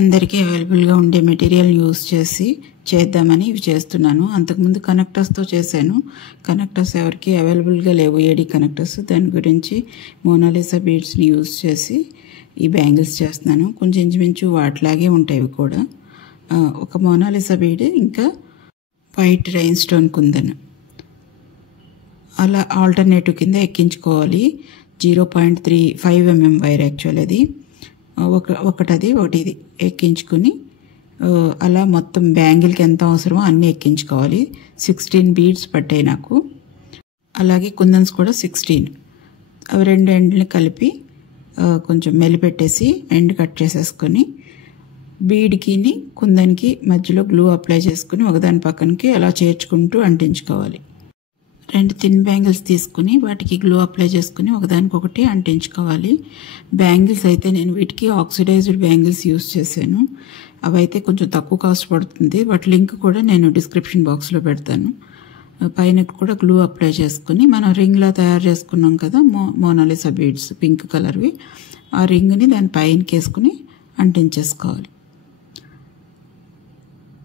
అందరికీ అవైలబుల్గా ఉండే మెటీరియల్ యూస్ చేసి చేద్దామని ఇవి చేస్తున్నాను. అంతకుముందు కనెక్టర్స్తో చేశాను. కనెక్టర్స్ ఎవరికి అవైలబుల్గా లేవు, ఏడీ కనెక్టర్స్. దాని గురించి మోనాలిసా బీడ్స్ని యూస్ చేసి ఈ బ్యాంగిల్స్ చేస్తున్నాను. కొంచెం ఇంచుమించు వాటిలాగే ఉంటాయి ఇవి కూడా. ఒక మోనాలిసా బీడ్, ఇంకా వైట్ రైన్ స్టోన్ కుందన్ అలా ఆల్టర్నేటివ్ కింద ఎక్కించుకోవాలి. 0.35 mm వైర్ యాక్చువల్ అది. ఒకటి ఇది ఎక్కించుకుని అలా మొత్తం బ్యాంగిల్కి ఎంత అవసరమో అన్నీ ఎక్కించుకోవాలి. 16 బీడ్స్ పట్టాయి నాకు. అలాగే కుందన్స్ కూడా 16. అవి రెండు ఎండ్ని కలిపి కొంచెం మెలిపెట్టేసి ఎండ్ కట్ చేసేసుకొని బీడ్కి కుందన్కి మధ్యలో గ్లూ అప్లై చేసుకుని ఒకదాని పక్కనకి అలా చేర్చుకుంటూ అంటించుకోవాలి. 2 థిన్ బ్యాంగిల్స్ తీసుకుని వాటికి గ్లూ అప్లై చేసుకుని ఒకదానికొకటి అంటించుకోవాలి. బ్యాంగిల్స్ అయితే నేను వీటికి ఆక్సిడైజ్డ్ బ్యాంగిల్స్ యూస్ చేశాను. అవైతే కొంచెం తక్కువ కాస్ట్ పడుతుంది. వాటి లింక్ కూడా నేను డిస్క్రిప్షన్ బాక్స్లో పెడతాను. పైన కూడా గ్లూ అప్లై చేసుకుని మనం రింగ్లా తయారు చేసుకున్నాం కదా మోనాలిసా బీడ్స్ పింక్ కలర్వి, ఆ రింగ్ని దాని పైనకి వేసుకుని అంటించేసుకోవాలి.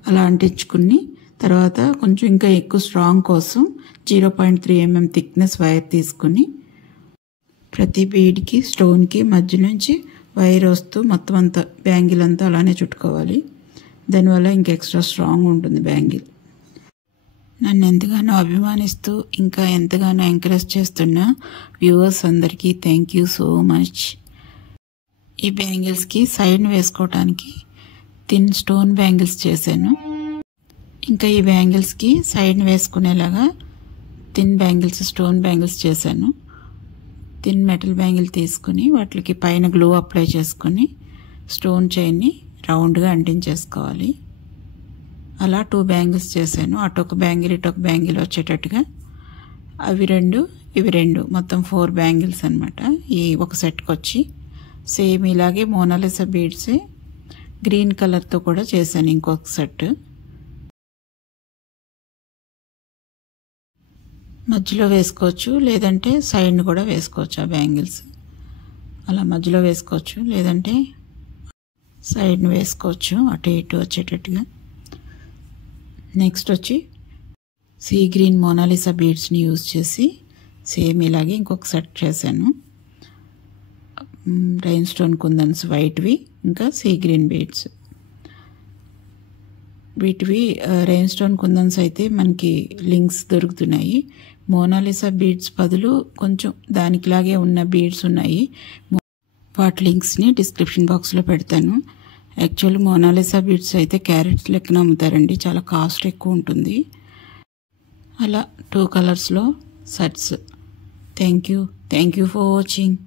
అలా అంటించుకుని తర్వాత కొంచెం ఇంకా ఎక్కువ స్ట్రాంగ్ కోసం 0.3 mm థిక్నెస్ వైర్ తీసుకుని ప్రతి బీడ్కి స్టోన్కి మధ్య నుంచి వైర్ వస్తూ మొత్తం అంతా బ్యాంగిల్ అంతా అలానే చుట్టుకోవాలి. దానివల్ల ఇంకా ఎక్స్ట్రా స్ట్రాంగ్ ఉంటుంది బ్యాంగిల్. నన్ను ఎంతగానో అభిమానిస్తూ ఇంకా ఎంతగానో ఎంకరేజ్ చేస్తున్న వ్యూవర్స్ అందరికీ థ్యాంక్ యూ సో మచ్. ఈ బ్యాంగిల్స్కి సైడ్ వేసుకోవటానికి థిన్ స్టోన్ బ్యాంగిల్స్ చేశాను. ఇంకా ఈ బ్యాంగిల్స్కి సైడ్ వేసుకునేలాగా థిన్ బ్యాంగిల్స్ స్టోన్ బ్యాంగిల్స్ చేశాను. థిన్ మెటల్ బ్యాంగిల్ తీసుకుని వాటికి పైన గ్లూ అప్లై చేసుకుని స్టోన్ చైన్ని రౌండ్గా అంటించేసుకోవాలి. అలా 2 బ్యాంగిల్స్ చేశాను. అటొక బ్యాంగిల్ ఇటొక బ్యాంగిల్ వచ్చేటట్టుగా. అవి 2 ఇవి 2 మొత్తం 4 బ్యాంగిల్స్ అనమాట. ఈ ఒక సెట్కి వచ్చి సేమ్ ఇలాగే మోనాలిసా బీడ్సే గ్రీన్ కలర్తో కూడా చేశాను ఇంకొక సెట్. మధ్యలో వేసుకోవచ్చు, లేదంటే సైడ్ని కూడా వేసుకోవచ్చు. ఆ బ్యాంగిల్స్ అలా మధ్యలో వేసుకోవచ్చు, లేదంటే సైడ్ని వేసుకోవచ్చు అటు ఇటు వచ్చేటట్టుగా. నెక్స్ట్ వచ్చి సీ గ్రీన్ మోనాలిసా బీడ్స్ని యూజ్ చేసి సేమ్ ఇలాగే ఇంకొక సెట్ చేశాను. రైన్ స్టోన్ కుందన్స్ వైట్వి, ఇంకా సీ గ్రీన్ బీడ్స్. వీటివి రైన్ స్టోన్ కుందన్స్ అయితే మనకి లింక్స్ దొరుకుతున్నాయి. మోనాలిసా బీడ్స్ బదులు కొంచెం దానికిలాగే ఉన్న బీడ్స్ ఉన్నాయి. వాటి లింక్స్ని డిస్క్రిప్షన్ బాక్స్లో పెడతాను. యాక్చువల్లీ మోనాలిసా బీడ్స్ అయితే క్యారెట్స్ లెక్కన అమ్ముతారండి, చాలా కాస్ట్ ఎక్కువ ఉంటుంది. అలా 2 కలర్స్లో sets. Thank you for watching.